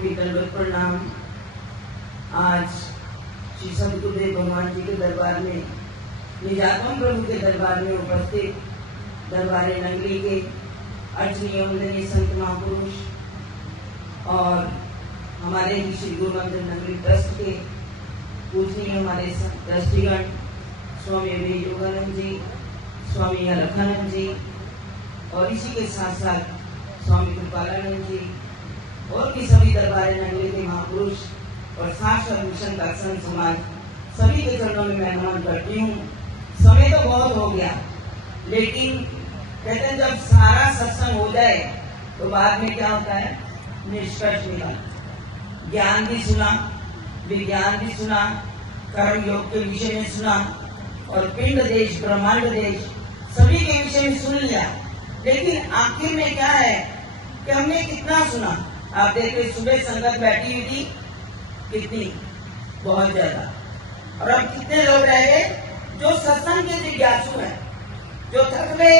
कोटि दंडवत प्रणाम। आज श्री संत गुरुदेव भगवान जी के दरबार में, निजात्मा प्रभु के दरबार में उपस्थित दरबारे नगरी के अर्चनीय वंदनीय संत महापुरुष और हमारे ही श्री गुरु मंदिर नगरी ट्रस्ट के पूजनीय हमारे ट्रस्टीगण स्वामी विवेकानंद जी, स्वामी अलखानंद जी और इसी के साथ साथ स्वामी कृपालानंद जी और भी सभी दरबारे नगरी के महापुरुष और साक्षात मिशन का संत समाज, सभी के चरणों में मैं नमन करती हूँ। समय तो बहुत हो गया, लेकिन कहते हैं जब सारा सत्संग हो जाए तो बाद में क्या होता है, निष्कर्ष मिला। ज्ञान भी सुना, विज्ञान भी सुना, कर्म योग के विषय में सुना और पिंड देश ब्रह्मांड देश सभी के विषय में सुन लिया, लेकिन आखिर में क्या है कि हमने कितना सुना। आप देखिए सुबह संगत बैठी हुई थी कितनी, बहुत ज्यादा, और अब कितने लोग रह गए जो सत्संग के जिज्ञासु हैं, जो थक गए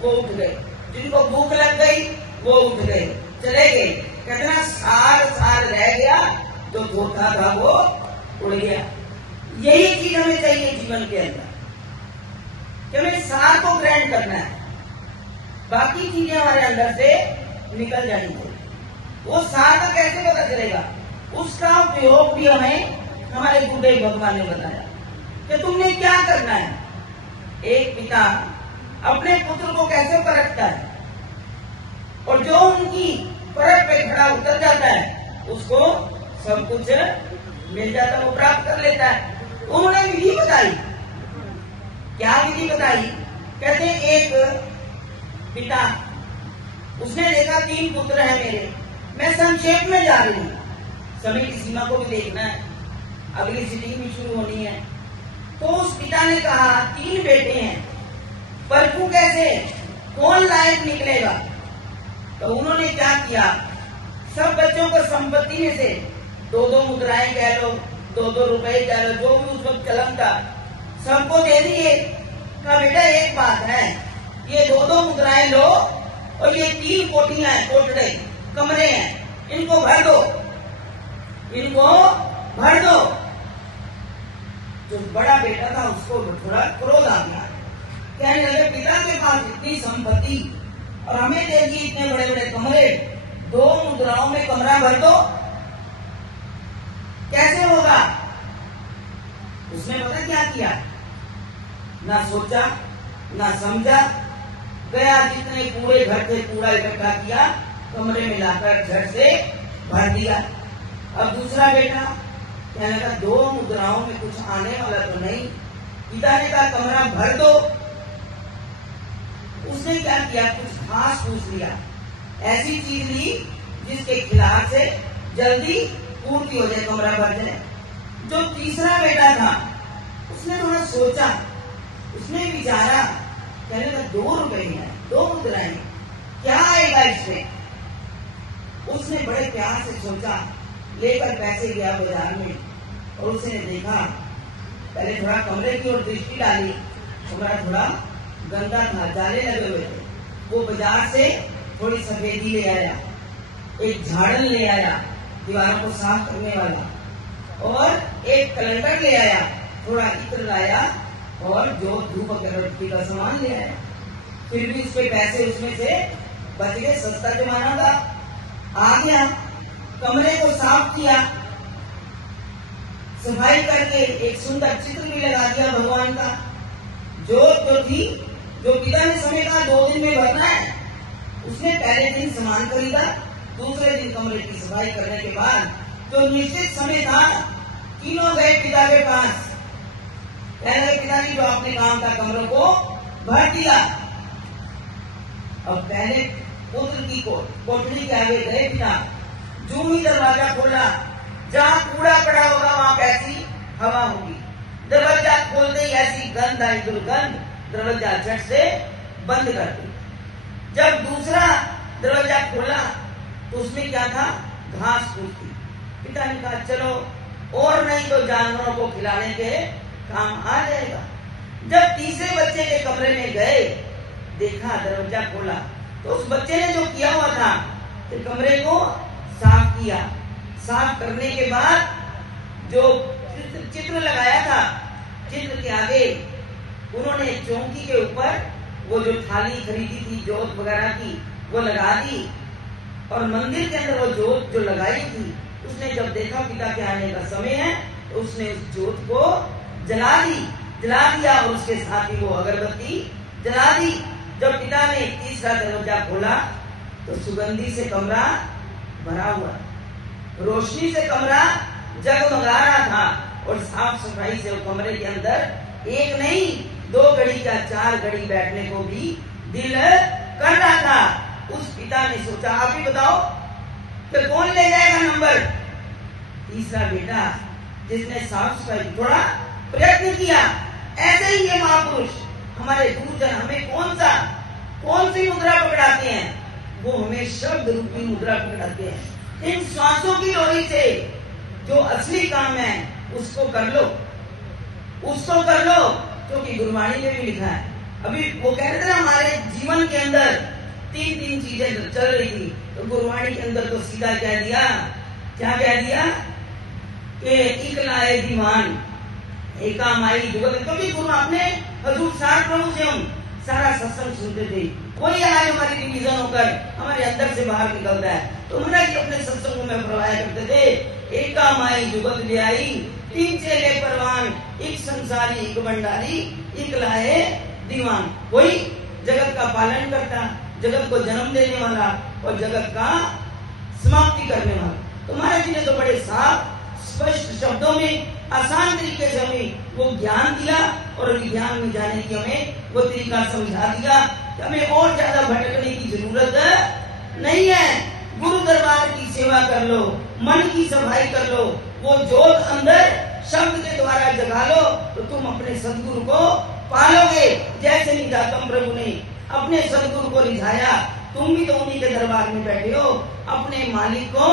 वो उठ गए, जिनको भूख लग गई वो उठ गए, चले गए। कितना सार रह गया, जो धोखा था वो उड़ गया। यही चीज हमें चाहिए जीवन के अंदर कि हमें सार को ग्रहण करना है, बाकी चीजें हमारे अंदर से निकल जानी चाहिए। वो सार का कैसे पता चलेगा, उसका उपयोग भी हमें हमारे गुरुदेव भगवान ने बताया कि तुमने क्या करना है। एक पिता अपने पुत्र को कैसे परखता है, और जो उनकी परख पे खड़ा उतर जाता है उसको सब कुछ मिल जाता है, वो प्राप्त कर लेता है। उन्होंने विधि बताई। क्या विधि बताई? कहते हैं एक पिता, उसने देखा 3 पुत्र हैं मेरे, मैं संक्षेप में जा रही हूँ, समय की सीमा को भी देखना है, अगली सिटिंग भी शुरू होनी है। तो उस पिता ने कहा 3 बेटे हैं, परखूं कैसे, कौन लायक निकलेगा? तो उन्होंने क्या किया, सब बच्चों को संपत्ति में से 2-2 मुद्राएं कह लो, 2-2 रुपए कह लो, जो भी उस वक्त चलन था, सबको दे दिए। कहा बेटा एक बात है, ये 2-2 मुद्राएं लो और ये 3 कोठियां हैं, कोठड़े कमरे हैं, इनको भर दो, इनको भर दो। जो बड़ा बेटा था उसको थोड़ा क्रोध आ गया, कहने लगे पिता के पास इतनी संपत्ति और हमें दे दिए इतने बड़े बड़े कमरे, 2 मुद्राओं में कमरा भर दो, कैसे होगा? उसने पता क्या किया, ना सोचा ना समझा, गया जितने कूड़े घर से कूड़ा इकट्ठा किया, कमरे में लाकर झट से भर दिया। अब दूसरा बेटा कहने लगा 2 मुद्राओं में कुछ आने वाला तो नहीं, पिता ने कहा कमरा भर दो। उसने क्या किया, कुछ घास फूस लिया, ऐसी चीज ली जिसके खिलाफ से जल्दी पूर्ति हो जाए, कमरा भर जाए। जो तीसरा बेटा था उसने थोड़ा सोचा, उसने विचारा, कहने लगा 2 रुपए है, 2 मुद्राएं, क्या आएगा इसमें? उसने बड़े प्यार से सोचा, लेकर पैसे गया बाजार में और उसने देखा, पहले थोड़ा कमरे की ओर दृष्टि डाली, कमरा थोड़ा गंदा था, जाले लगे हुए थे। वो बाजार से थोड़ी सफेदी ले आया, एक झाड़न ले आया दीवारों को साफ करने वाला, और एक कैलेंडर ले आया, थोड़ा इत्र लाया और जो धूप अगरबत्ती का सामान ले आया। फिर भी उसके पैसे उसमें से बच गए, सस्ता जमाना था। आ गया, कमरे को साफ किया, सफाई करके एक सुंदर चित्र भी लगा दिया भगवान का। जो थी, जो पिता ने समय कहा 2 दिन में भरना है, उसने पहले दिन सामान खरीदा, दूसरे दिन कमरे की सफाई करने के बाद जो निश्चित समय था, तीनों गए पिता के पास, कहने पिताजी जो आपने काम था कमरों को भर दिया। अब पहले पुत्र की कोठरी के आगे गए पिता, जो ही दरवाजा खोला, जहाँ कूड़ा पड़ा होगा वहाँ कैसी हवा होगी, दरवाजा खोलते ही ऐसी गंध आई, दुर्गंध, दरवाजा झट से बंद कर दिया। जब दूसरा दरवाजा खोला तो उसमें क्या था, घास फूस थी। पिता ने कहा चलो, और नहीं तो जानवरों को खिलाने के काम आ जाएगा। जब तीसरे बच्चे के कमरे में गए, देखा दरवाजा खोला तो उस बच्चे ने जो किया हुआ था कि कमरे को साफ किया, साफ करने के बाद जो चित्र लगाया था, चित्र के आगे उन्होंने चौकी के ऊपर वो जो थाली खरीदी थी जोत वगैरह की वो लगा दी, और मंदिर के अंदर वो जोत जो लगाई थी उसने जब देखा पिता के आने का समय है तो उसने उस जोत को जला दिया और उसके साथ ही वो अगरबत्ती जला दी। जब पिता ने तीसरा दरवाजा खोला तो सुगंधी से कमरा भरा हुआ, रोशनी से कमरा जगमगा रहा था, और साफ सफाई से वो कमरे के अंदर एक नहीं 2 घड़ी का 4 घड़ी बैठने को भी दिल कर रहा था। उस पिता ने सोचा, आप ही बताओ कि कौन ले जाएगा नंबर। तीसरा बेटा जिसने साफ सफाई थोड़ा प्रयत्न किया। ऐसे ही ये महापुरुष हमारे गुरुजन हमें कौन सी मुद्रा पकड़ाते हैं, वो हमें शब्द रूपी मुद्रा पकड़ाते हैं। इन श्वासों की लोरी से जो असली काम है उसको कर लो, क्योंकि गुरबाणी में भी लिखा है। अभी वो कह रहे थे हमारे जीवन के अंदर 3 चीजें चल रही थी, तो गुरबाणी के अंदर तो सीधा क्या कह दिया कि इकलाए दीवान एका माई जुगत। क्योंकि गुरु अपने हजूर साठ प्रभु से हम सारा सत्संग सुनते थे, वही आज हमारी रिवीजन होकर हमारे अंदर से बाहर निकलता है। तो महाराज जी अपने सत्संगों में फरमाया करते थे, एका माई जुगत ले आई 3 चेले परवान, एक संसारी एक भंडारी एक लाए दीवान। वही जगत का पालन करता, जगत को जन्म देने वाला और जगत का समाप्ति करने वाला। तो महाराज जी ने तो बड़े साफ स्पष्ट शब्दों में आसान तरीके से हमें वो ज्ञान दिया, और ज्ञान में जाने की हमें वो तरीका समझा दिया कि हमें और ज्यादा भटकने की जरूरत नहीं है। गुरु दरबार की सेवा कर लो, मन की सफाई कर लो, वो जोत अंदर शब्द के द्वारा जगा लो, तो तुम अपने सदगुरु को पालोगे। जैसे निजातम प्रभु ने अपने सदगुरु को रिझाया, तुम भी तो उन्हीं के दरबार में बैठे हो। अपने मालिक को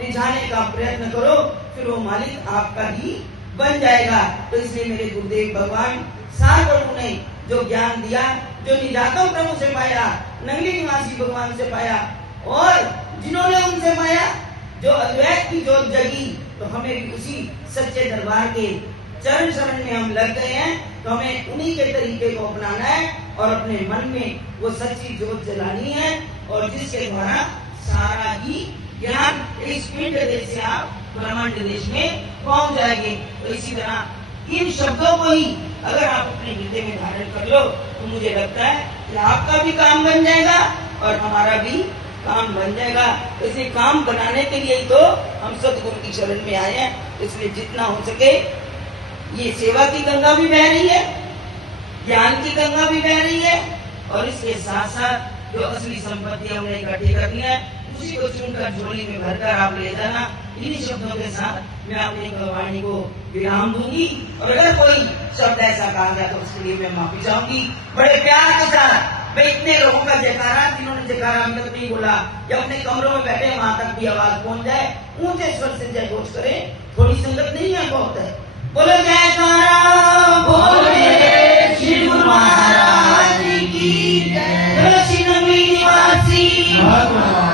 रिझाने का प्रयत्न करो, फिर वो मालिक आपका ही बन जाएगा। तो इसलिए मेरे गुरुदेव भगवान सार प्रभु ने जो ज्ञान दिया, जो निजातम प्रभु से पाया, नंगली निवासी भगवान से पाया, और जिन्होंने उनसे पाया जो अद्वैत की जोत जगी, तो हमें भी उसी सच्चे दरबार के चरण शरण में हम लग गए हैं। तो हमें उन्हीं के तरीके को अपनाना है और अपने मन में वो सच्ची जोत जलानी है, और जिसके द्वारा सारा ही ज्ञान इस पिंड देश से आप ब्रह्मांड देश में पहुंच जाएंगे। तो इसी तरह इन शब्दों को ही अगर आप अपने हृदय में धारण कर लो, तो मुझे लगता है कि आपका भी काम बन जाएगा और हमारा भी काम बन जाएगा। तो इसलिए काम बनाने के लिए ही तो हम सतगुरु की शरण में आए हैं। इसलिए जितना हो सके ये सेवा की गंगा भी बह रही है, ज्ञान की गंगा भी बह रही है, और इसके साथ साथ जो असली संपत्ति हमने इकट्ठी करनी है उसी को चुनकर झोली में भरकर आप ले जाना। इन्हीं शब्दों के साथ मैं अपनी वाणी को विराम दूंगी, और अगर कोई शब्द ऐसा कहा गया तो उसके लिए मैं माफी चाहूंगी। बड़े प्यार के साथ मैं इतने लोगों का जयकारा, जिन्होंने जयकारा अभी तक नहीं बोला या अपने कमरों में बैठे वहां तक भी आवाज पहुंच जाए, ऊंचे स्वर से जय घोष करें। थोड़ी संगत नहीं है, बहुत है। बोलो जयकारा, बोले श्री गुरु महाराज की जय, श्री नंगली निवासी भगवान।